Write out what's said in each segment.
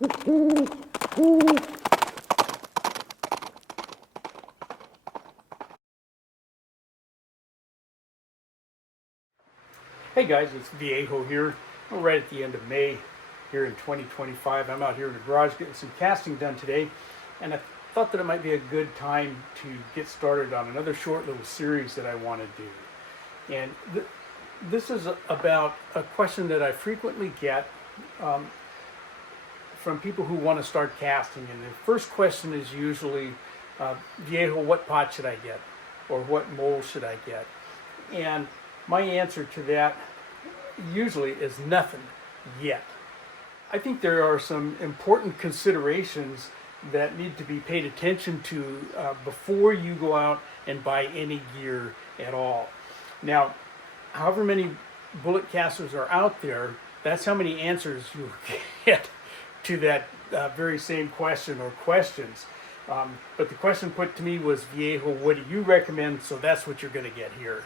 Hey guys, it's Viejo here. We're right at the end of May here in 2025. I'm out here in the garage getting some casting done today, and I thought that it might be a good time to get started on another short little series that I want to do. And this is about a question that I frequently get from people who want to start casting. And the first question is usually, Viejo, what pot should I get? Or what mold should I get? And my answer to that usually is nothing yet. I think there are some important considerations that need to be paid attention to before you go out and buy any gear at all. Now, however many bullet casters are out there, that's how many answers you get to that very same question or questions. But the question put to me was, Viejo, what do you recommend? So that's what you're going to get here.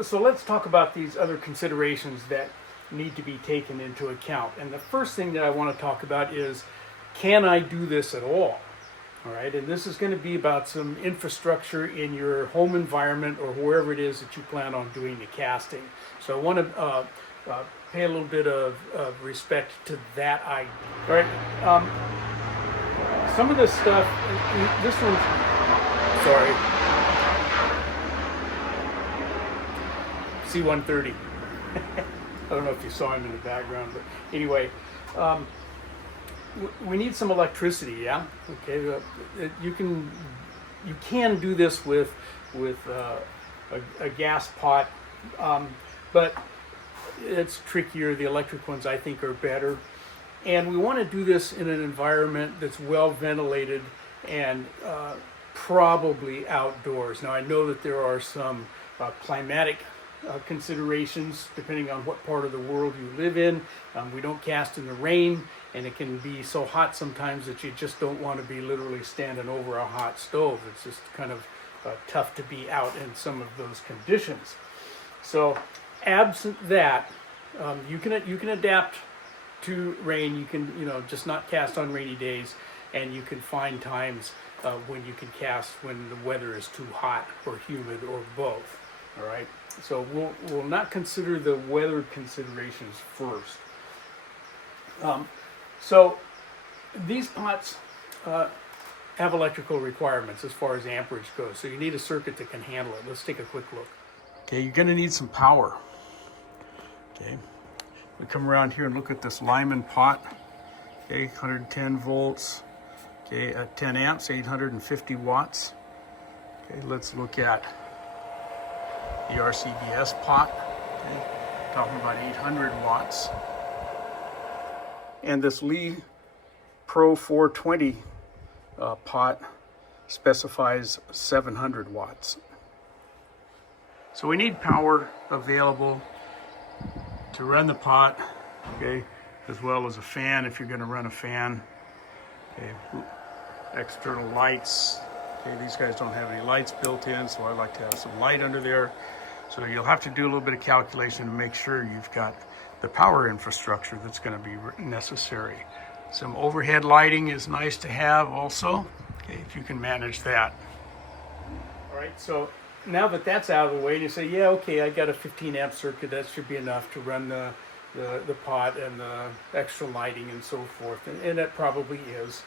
So let's talk about these other considerations that need to be taken into account. And the first thing that I want to talk about is, can I do this at all? All right, and this is going to be about some infrastructure in your home environment or wherever it is that you plan on doing the casting. So I want to pay a little bit of respect to that idea. All right, some of this stuff, this one's, sorry, C-130. I don't know if you saw him in the background, but anyway, we need some electricity, yeah? Okay, you can do this with a gas pot, but it's trickier. The electric ones, I think, are better. And we want to do this in an environment that's well ventilated and probably outdoors. Now, I know that there are some climatic considerations depending on what part of the world you live in. We don't cast in the rain, and it can be so hot sometimes that you just don't want to be literally standing over a hot stove. It's just kind of tough to be out in some of those conditions. So absent that, you can adapt to rain. You can just not cast on rainy days, and you can find times when you can cast when the weather is too hot or humid or both. All right, so we'll not consider the weather considerations first. So these pots have electrical requirements as far as amperage goes. So you need a circuit that can handle it. Let's take a quick look. Okay, you're going to need some power. Okay, we come around here and look at this Lyman pot. Okay, 110 volts. Okay, at 10 amps, 850 watts. Okay, let's look at the RCDS pot, okay, talking about 800 watts. And this Lee Pro 420 pot specifies 700 watts. So we need power available to run the pot, okay, as well as a fan if you're going to run a fan. Okay, external lights. Okay, these guys don't have any lights built in, so I like to have some light under there. So you'll have to do a little bit of calculation to make sure you've got the power infrastructure that's going to be necessary. Some overhead lighting is nice to have also, okay, if you can manage that. All right, so now that that's out of the way, and you say, yeah, okay, I got a 15 amp circuit, that should be enough to run the pot and the extra lighting and so forth, and it probably is.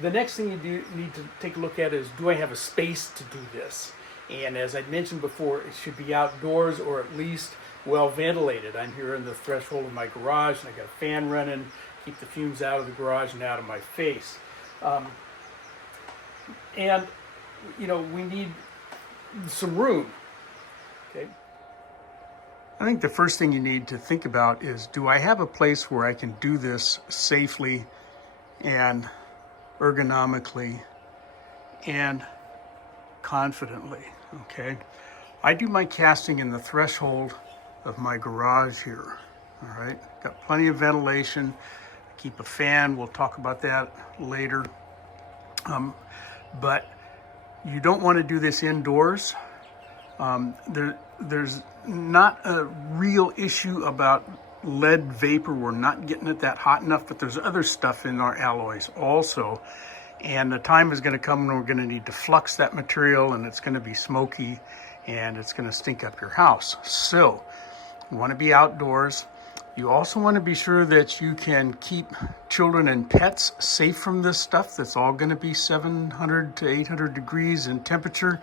The next thing you need to take a look at is, do I have a space to do this? And as I mentioned before, it should be outdoors or at least well ventilated. I'm here in the threshold of my garage, and I got a fan running, keep the fumes out of the garage and out of my face. And we need some room. Okay. I think the first thing you need to think about is, do I have a place where I can do this safely and ergonomically and confidently? Okay, I do my casting in the threshold of my garage here. All right, got plenty of ventilation. Keep a fan. We'll talk about that later. But you don't want to do this indoors. There's not a real issue about lead vapor. We're not getting it that hot enough, but there's other stuff in our alloys also. And the time is going to come when we're going to need to flux that material, and it's going to be smoky and it's going to stink up your house. So you want to be outdoors. You also want to be sure that you can keep children and pets safe from this stuff. That's all going to be 700 to 800 degrees in temperature,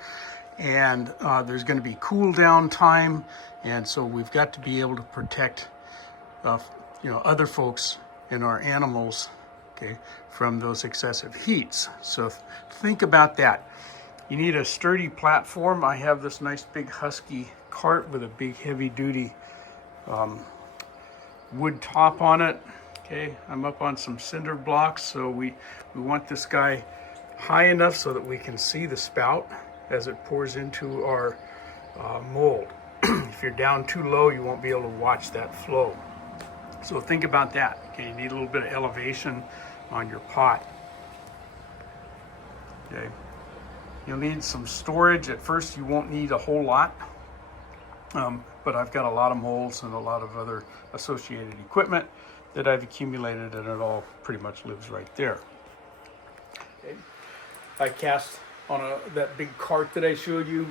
and there's going to be cool down time, and so we've got to be able to protect other folks and our animals, okay, from those excessive heats. So think about that. You need a sturdy platform. I have this nice big Husky cart with a big heavy duty wood top on it. Okay, I'm up on some cinder blocks, so we want this guy high enough so that we can see the spout as it pours into our mold. If you're down too low, you won't be able to watch that flow. So think about that. Okay, you need a little bit of elevation on your pot. Okay, you'll need some storage. At first, you won't need a whole lot, but I've got a lot of molds and a lot of other associated equipment that I've accumulated, and it all pretty much lives right there. Okay. I cast on that big cart that I showed you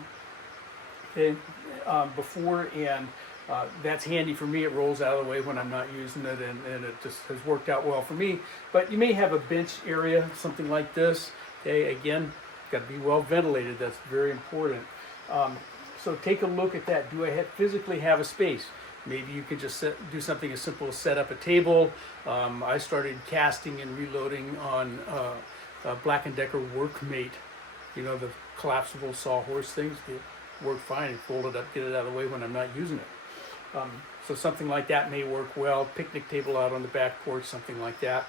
before, and that's handy for me. It rolls out of the way when I'm not using it, and it just has worked out well for me. But you may have a bench area, something like this. Okay, again, got to be well ventilated. That's very important. So take a look at that. Do I physically have a space? Maybe you could just do something as simple as set up a table. I started casting and reloading on Black & Decker Workmate, the collapsible sawhorse things. They work fine and fold it up, get it out of the way when I'm not using it. So something like that may work well. Picnic table out on the back porch, something like that.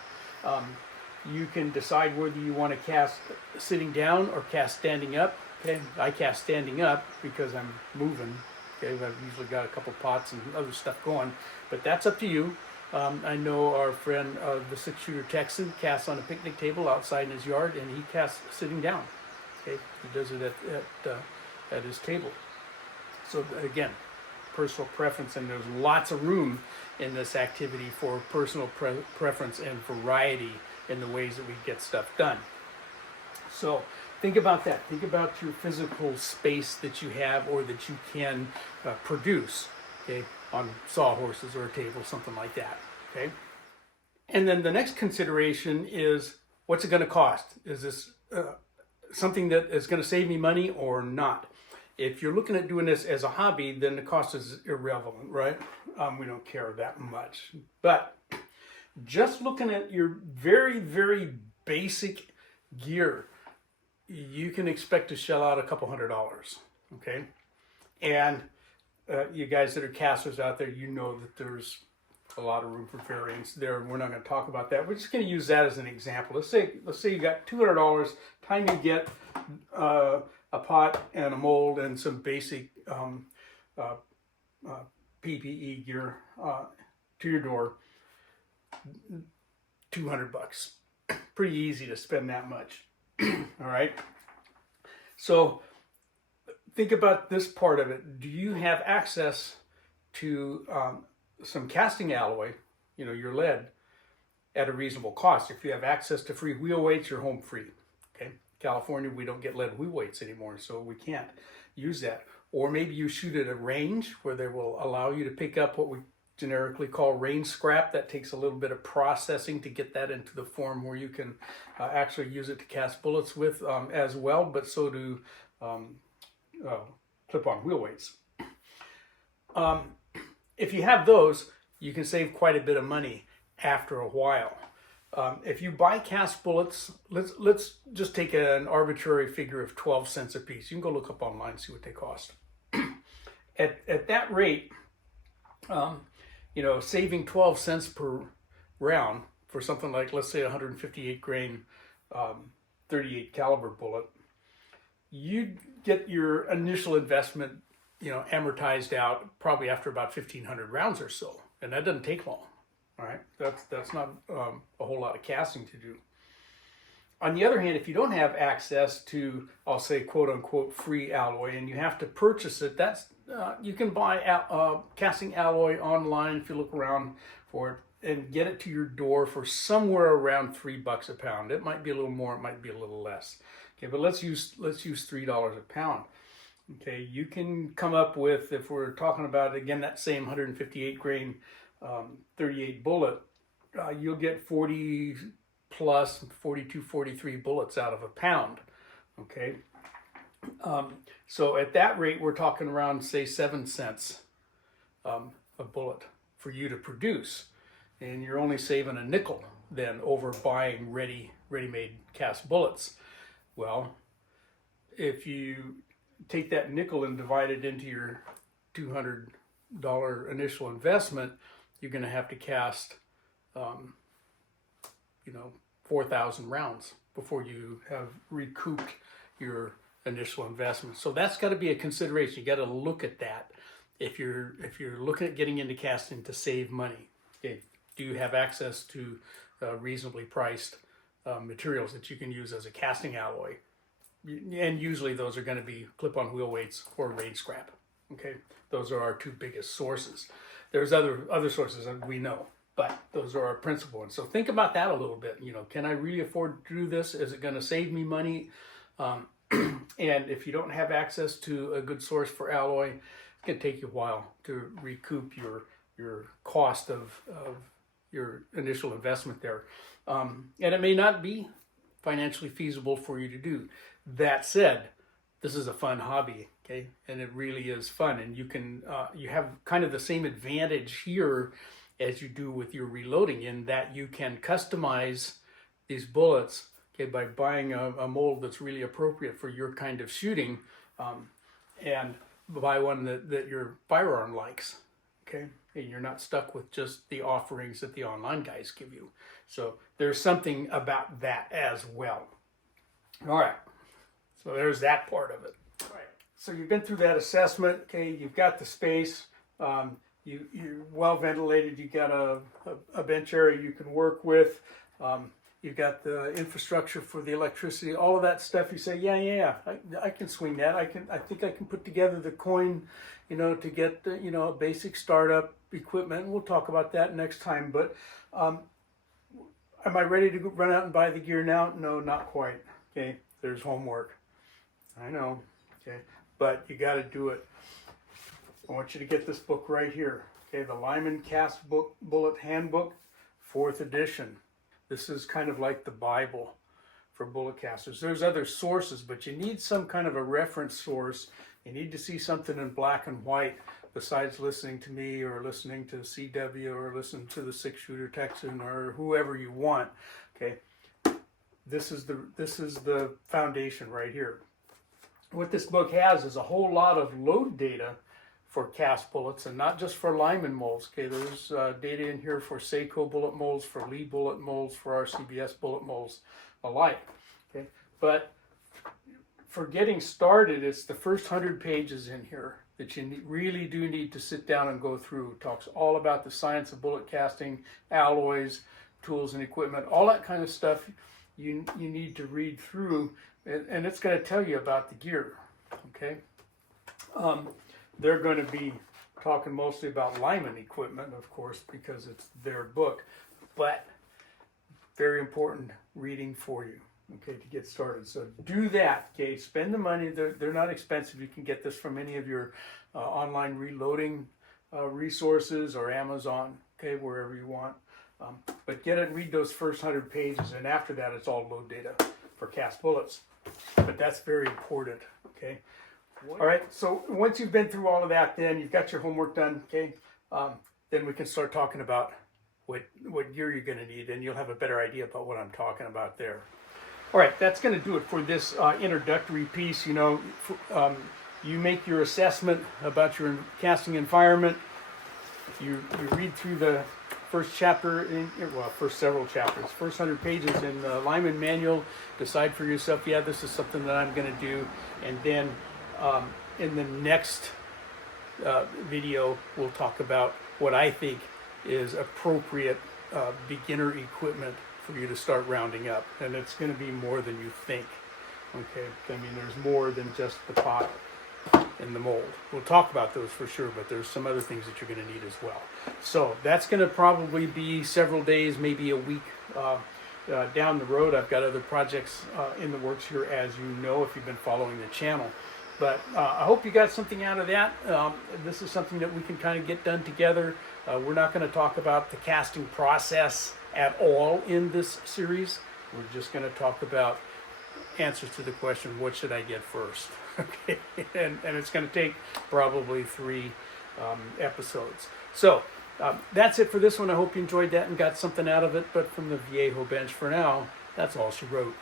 You can decide whether you want to cast sitting down or cast standing up. Okay, I cast standing up because I'm moving. Okay, I've usually got a couple pots and other stuff going, but that's up to you. I know our friend, the 6-shooter Texan, casts on a picnic table outside in his yard, and he casts sitting down. Okay, he does it at his table. So again, personal preference, and there's lots of room in this activity for personal preference and variety in the ways that we get stuff done. So think about that. Think about your physical space that you have or that you can produce, okay, on sawhorses or a table, something like that, okay? And then the next consideration is, what's it going to cost? Is this something that is going to save me money or not? If you're looking at doing this as a hobby, then the cost is irrelevant, right? We don't care that much. But just looking at your very, very basic gear, you can expect to shell out a couple $100, okay? And you guys that are casters out there, you know that there's a lot of room for variance there. We're not going to talk about that. We're just going to use that as an example. Let's say you got $200. Time you get a pot and a mold and some basic PPE gear to your door. $200. Pretty easy to spend that much. All right. So think about this part of it. Do you have access to some casting alloy, your lead, at a reasonable cost? If you have access to free wheel weights, you're home free. Okay. California, we don't get lead wheel weights anymore, so we can't use that. Or maybe you shoot at a range where they will allow you to pick up what we generically call range scrap. That takes a little bit of processing to get that into the form where you can actually use it to cast bullets with as well, but so do clip-on wheel weights. If you have those, you can save quite a bit of money after a while. If you buy cast bullets, let's just take an arbitrary figure of 12 cents a piece. You can go look up online and see what they cost. At that rate, saving 12 cents per round for something like, let's say, 158 grain 38 caliber bullet, you get your initial investment, amortized out probably after about 1,500 rounds or so, and that doesn't take long. All right, that's not a whole lot of casting to do. On the other hand, if you don't have access to, I'll say, quote unquote, free alloy, and you have to purchase it, that's you can buy casting alloy online if you look around for it, and get it to your door for somewhere around $3 a pound. It might be a little more, it might be a little less. Okay, but let's use $3 a pound. Okay, you can come up with, if we're talking about again that same 158 grain 38 bullet, you'll get 40 plus 42, 43 bullets out of a pound. Okay, so at that rate, we're talking around, say, 7 cents a bullet for you to produce, and you're only saving a nickel then over buying ready-made cast bullets. Well, if you take that nickel and divide it into your $200 initial investment, you're going to have to cast 4,000 rounds before you have recouped your initial investment. So that's got to be a consideration. You got to look at that if you're looking at getting into casting to save money. Okay, do you have access to reasonably priced materials that you can use as a casting alloy? And usually those are going to be clip-on wheel weights or raid scrap. Okay, those are our two biggest sources. There's other sources that we know, but those are our principal ones. So think about that a little bit. Can I really afford to do this? Is it going to save me money? And if you don't have access to a good source for alloy, it's going to take you a while to recoup your cost of your initial investment there. And it may not be financially feasible for you to do. That said, this is a fun hobby, okay? And it really is fun. And you can you have kind of the same advantage here as you do with your reloading, in that you can customize these bullets, okay, by buying a mold that's really appropriate for your kind of shooting, and buy one that your firearm likes, okay? And you're not stuck with just the offerings that the online guys give you. So there's something about that as well. All right, so there's that part of it. All right, so you've been through that assessment, okay? You've got the space, you're well ventilated, you got a bench area you can work with, you've got the infrastructure for the electricity, all of that stuff. You say, yeah, I can swing that. I think I can put together the coin, to get the, basic startup equipment. We'll talk about that next time. But am I ready to run out and buy the gear now? No, not quite. Okay, there's homework. I know. Okay, but you got to do it. I want you to get this book right here. Okay, the Lyman Cast Bullet Handbook, 4th edition. This is kind of like the Bible for bullet casters. There's other sources, but you need some kind of a reference source. You need to see something in black and white besides listening to me or listening to CW or listening to the 6-Shooter Texan or whoever you want. Okay, this is the foundation right here. What this book has is a whole lot of load data for cast bullets, and not just for Lyman molds. Okay, there's data in here for Seiko bullet molds, for Lee bullet molds, for RCBS bullet molds alike. Okay, but for getting started, it's the first 100 pages in here that you really do need to sit down and go through. It talks all about the science of bullet casting, alloys, tools and equipment, all that kind of stuff you need to read through, and it's going to tell you about the gear. Okay. They're going to be talking mostly about Lyman equipment, of course, because it's their book, but very important reading for you, okay, to get started. So do that, okay, spend the money. They're not expensive. You can get this from any of your online reloading resources or Amazon, okay, wherever you want. But get it and read those first 100 pages, and after that, it's all load data for cast bullets. But that's very important, okay? All right, so once you've been through all of that, then you've got your homework done, okay? Then we can start talking about what gear you're going to need, and you'll have a better idea about what I'm talking about there. All right, that's going to do it for this introductory piece. You make your assessment about your casting environment. You read through the first chapter, first several chapters, first 100 pages in the Lyman manual. Decide for yourself, yeah, this is something that I'm going to do, and then in the next video, we'll talk about what I think is appropriate beginner equipment for you to start rounding up, and it's going to be more than you think. Okay, I mean, there's more than just the pot and the mold. We'll talk about those for sure, but there's some other things that you're going to need as well. So that's going to probably be several days, maybe a week down the road. I've got other projects in the works here, as you know, if you've been following the channel. But I hope you got something out of that. This is something that we can kind of get done together. We're not going to talk about the casting process at all in this series. We're just going to talk about answers to the question, what should I get first? Okay, and it's going to take probably 3 episodes. So that's it for this one. I hope you enjoyed that and got something out of it. But from the Viejo bench for now, that's all she wrote.